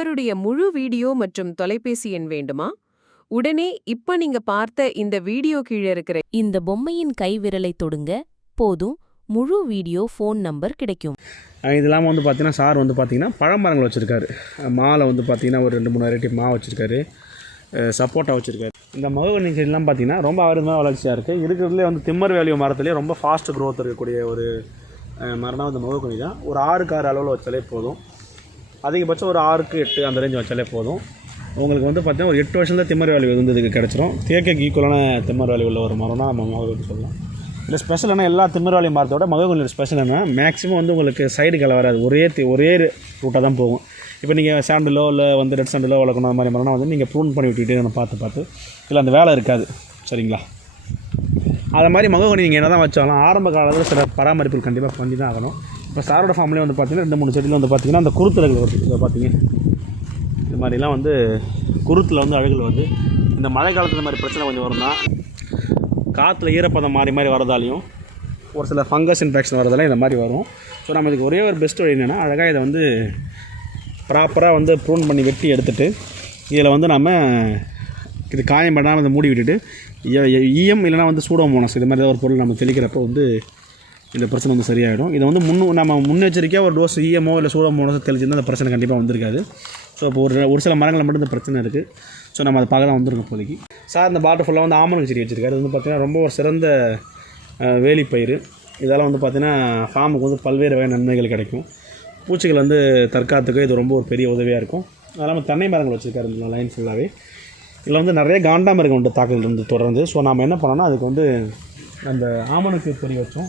இவருடைய முழு வீடியோ மற்றும் தொலைபேசி எண் வேண்டுமா? உடனே இப்ப நீங்க பார்த்த இந்த வீடியோ கீழே இருக்கிற இந்த பொம்மையின் கைவிரலை தொடுங்க போதும் முழு வீடியோ ஃபோன் நம்பர் கிடைக்கும். இது இல்லாமல் வந்து பார்த்தீங்கன்னா சார் வந்து பார்த்தீங்கன்னா பழமரங்கள் வச்சுருக்காரு. மாலை வந்து பார்த்தீங்கன்னா ஒரு 2-3 வெரைட்டி மா வச்சுருக்காரு, சப்போட்டா வச்சுருக்காரு. இந்த மகோகனி செடிலாம் பார்த்தீங்கன்னா ரொம்ப அருமையாக வளர்ச்சியாக இருக்குது. இருக்கிறதுலே வந்து திம்மர் வேல்யூ மரத்துலேயே ரொம்ப ஃபாஸ்ட் க்ரோத் இருக்கக்கூடிய ஒரு மரம்னா இந்த மகோகனி தான். ஒரு 6 அளவில் வச்சாலே போதும், அதிகபட்சம் ஒரு 6-8 அந்த ரேஞ்ச் வச்சாலே போதும். உங்களுக்கு வந்து பார்த்தீங்கன்னா ஒரு 8 வருஷம் தான் திம்மர் வேல்யூ வந்து இதுக்கு கிடச்சிரும். தேக்கைக்கு ஈக்குவலான திம்மர் வேல்யூ உள்ள ஒரு மரம் தான் நம்ம மகோகனி சொல்லலாம். இல்லை ஸ்பெஷல் என்ன, எல்லா திம்மர் வேல்யூ மரத்தோட மகோகனியோட ஸ்பெஷல் என்ன, மேக்ஸிமம் வந்து உங்களுக்கு சைடு கலை வராது, ஒரே ரூட்டாக தான் போகும். இப்போ நீங்கள் சாண்டிலோ இல்லை வந்து ரெட் சாண்டிலோ வளர்க்கணும் அந்த மாதிரி மரம்னா வந்து நீங்கள் ப்ரூன் பண்ணி விட்டுட்டு நம்ம பார்த்து இல்லை அந்த வேலை இருக்காது, சரிங்களா? அது மாதிரி மகோகனி நீங்கள் என்ன தான் வச்சாலும் ஆரம்ப காலத்தில் சில பராமரிப்புகள் கண்டிப்பாக பண்ணி தான் ஆகணும். இப்போ சாரோட ஃபார்ம்லேயே வந்து பார்த்தீங்கன்னா 2-3 செடியில் வந்து பார்த்திங்கன்னா அந்த குருத்துகள் வருது. இதை பார்த்தீங்க, இது மாதிரிலாம் வந்து குருத்தில் வந்து அழுகல் வருது. இந்த மழை காலத்தில் இந்த மாதிரி பிரச்சனை கொஞ்சம் வரும்னா காற்றுல ஈரப்பதம் மாறி வரதாலையும் ஒரு சில ஃபங்கஸ் இன்ஃபெக்ஷன் வரதாலையும் இந்த மாதிரி வரும். ஸோ நம்ம இதுக்கு ஒரே ஒரு பெஸ்ட் வழி என்னென்னா, அழகாக இதை வந்து ப்ராப்பராக வந்து ப்ரூன் பண்ணி வெட்டி எடுத்துகிட்டு இதில் வந்து நம்ம இது காயம் பண்ணாமல் இதை மூடி விட்டுட்டு ஈயம் இல்லைனா வந்து சூடோமோனஸ் இது மாதிரி ஏதாவது ஒரு பொருள் நம்ம தெளிக்கிறப்போ வந்து இந்த பிரச்சனை வந்து சரியாயிடும். இதை வந்து நம்ம முன்னெச்சரிக்கையாக ஒரு டோஸ் ஈயமோ இல்லை சூடோமோனஸோ தெளிச்சிருந்தால் அந்த பிரச்சனை கண்டிப்பாக வந்திருக்காது. ஸோ இப்போ ஒரு சில மரங்களில் மட்டும் இந்த பிரச்சனை இருக்குது. ஸோ நம்ம அதை பார்க்க தான் வந்துருக்கோம் இப்போதைக்கு. சார் இந்த பாட்டு ஃபுல்லாக வந்து ஆமணக்கு செடி வச்சுருக்காரு. இது வந்து பார்த்திங்கன்னா ரொம்ப ஒரு சிறந்த வேலிப்பயிர். இதெல்லாம் வந்து பார்த்திங்கன்னா ஃபார்முக்கு வந்து பல்வேறு வகை நன்மைகள் கிடைக்கும். பூச்சிகள் வந்து தற்காத்துக்கு இது ரொம்ப ஒரு பெரிய உதவியாக இருக்கும். அது இல்லாமல் தென்னை மரங்கள் வச்சுருக்காரு இந்த லைன் ஃபுல்லாகவே. இதில் வந்து நிறைய காண்டாமிருகம் உண்டு தாக்குதல் இருந்து தொடர்ந்து. ஸோ நம்ம என்ன பண்ணோன்னா அதுக்கு வந்து அந்த ஆமணக்கு பொறி வச்சோம்.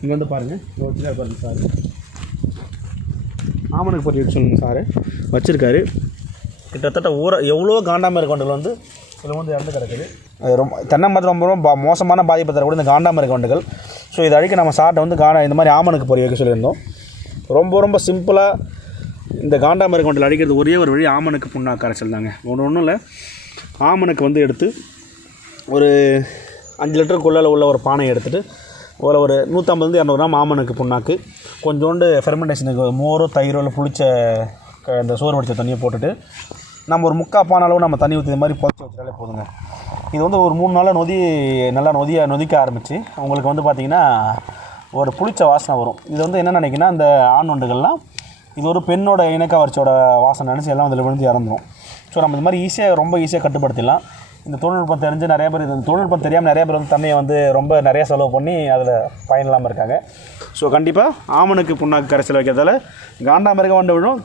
இங்கே வந்து பாருங்கள், இங்கே வச்சுருக்காரு பாருங்கள் சார், ஆமணக்கு பொறி வச்சோங்க சார் வச்சுருக்காரு. கிட்டத்தட்ட எவ்வளோ காண்டாமிருகங்கள் வந்து இதில் வந்து இறந்து கிடக்குது. அது ரொம்ப தென்னை மரத்தில் ரொம்ப மோசமான பாதிப்பை தரக்கூடிய இந்த காண்டாமிருகங்கள். ஸோ இதை அழிக்க நம்ம சார்ட்டை வந்து இந்த மாதிரி ஆமணக்கு பொறி வைக்க சொல்லியிருந்தோம். ரொம்ப சிம்பிளாக இந்த காண்டாமிருகங்கள் அழிக்கிறது ஒரே ஒரு வழி ஆமணக்கு புண்ணாக்கு கரைச்சல் தாங்க. ஒன்றும் இல்லை, ஆமணக்கு வந்து எடுத்து ஒரு 5 லிட்டருக்குள்ளே உள்ள ஒரு பானையை எடுத்துகிட்டு ஒரு 150-200 கிராம் ஆமணக்கு புண்ணாக்கு, கொஞ்சோண்டு ஃபெர்மெண்டேஷனுக்கு மோரோ தயிரோ இல்லை புளிச்ச இந்த சோறு வடித்த தண்ணியை போட்டுட்டு நம்ம ஒரு 3/4 பானை அளவு நம்ம தண்ணி ஊற்றி இது மாதிரி புதைச்சி வச்சாலே போதுங்க. இது வந்து ஒரு 3 நாளில் நல்லா நொதிக்க ஆரம்பித்து உங்களுக்கு வந்து பார்த்திங்கன்னா ஒரு புளிச்ச வாசனை வரும். இது வந்து என்ன நினைக்கின்னா, அந்த ஆண் வண்டுகள்லாம் இது ஒரு பெண்ணோட இனக்கவர்ச்சியோட வாசனை நினச்சி எல்லாம் அதில் விழுந்து இறந்துடும். ஸோ நம்ம இது மாதிரி ரொம்ப ஈஸியாக கட்டுப்படுத்திடலாம். இந்த தொழில்நுட்பம் தெரிஞ்சு நிறைய பேர், இந்த தொழில்நுட்பம் தெரியாமல் நிறைய பேர் வந்து தண்ணியை வந்து ரொம்ப நிறைய செலவு பண்ணி அதில் பயனில்லாமல் இருக்காங்க. ஸோ கண்டிப்பாக ஆமணக்கு புண்ணாக்கு கரைசல் வைக்கிறதால காண்டாமிருகம் வண்டு விழும்,